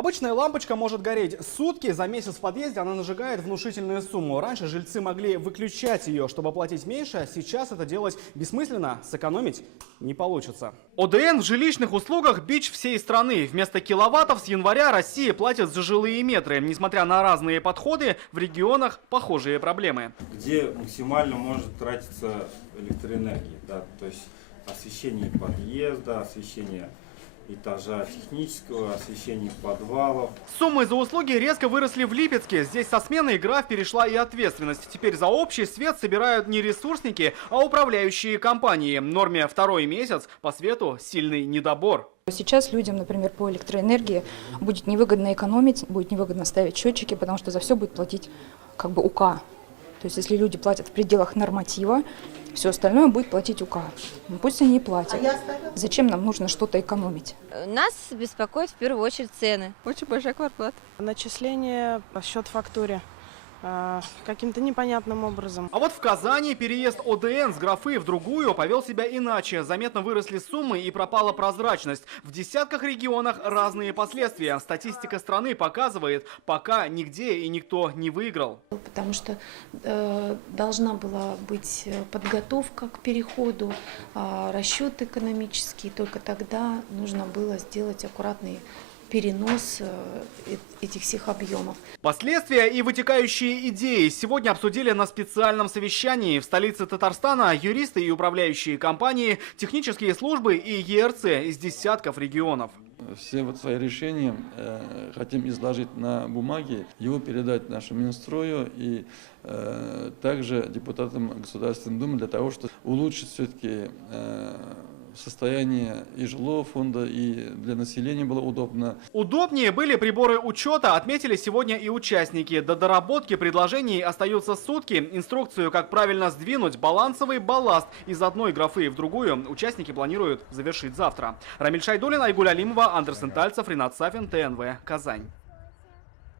Обычная лампочка может гореть сутки, за месяц в подъезде она нажигает внушительную сумму. Раньше жильцы могли выключать ее, чтобы платить меньше, а сейчас это делать бессмысленно, сэкономить не получится. ОДН в жилищных услугах – бич всей страны. Вместо киловаттов с января Россия платит за жилые метры. Несмотря на разные подходы, в регионах похожие проблемы. Где максимально может тратиться электроэнергия, да, то есть освещение подъезда, освещение этажа технического, освещение подвалов. Суммы за услуги резко выросли в Липецке. Здесь со смены граф перешла и ответственность. Теперь за общий свет собирают не ресурсники, а управляющие компании. В норме второй месяц по свету сильный недобор. Сейчас людям, например, по электроэнергии будет невыгодно экономить, будет невыгодно ставить счетчики, потому что за все будет платить как бы УК. То есть если люди платят в пределах норматива, все остальное будет платить УК. Ну, пусть они и платят. Зачем нам нужно что-то экономить? Нас беспокоит в первую очередь цены. Очень большая квартплата. Начисление по счет фактуре каким-то непонятным образом. А вот в Казани переезд ОДН с графы в другую повел себя иначе. Заметно выросли суммы и пропала прозрачность. В десятках регионах разные последствия. Статистика страны показывает, пока нигде и никто не выиграл. Потому что должна была быть подготовка к переходу, расчет экономический. Только тогда нужно было сделать аккуратный перенос этих всех объемов. Последствия и вытекающие идеи сегодня обсудили на специальном совещании. В столице Татарстана юристы и управляющие компании, технические службы и ЕРЦ из десятков регионов. Все вот свои решения хотим изложить на бумаге, его передать нашему Минстрою и также депутатам Государственной Думы для того, чтобы улучшить все-таки состояние и жилого фонда, и для населения было удобно. Удобнее были приборы учета, отметили сегодня и участники. До доработки предложений остаются сутки. Инструкцию, как правильно сдвинуть балансовый балласт из одной графы в другую, участники планируют завершить завтра. Рамиль Шайдуллин, Айгуль Алимова, Андерсен Тальцев, Ринат Сафин, ТНВ, Казань.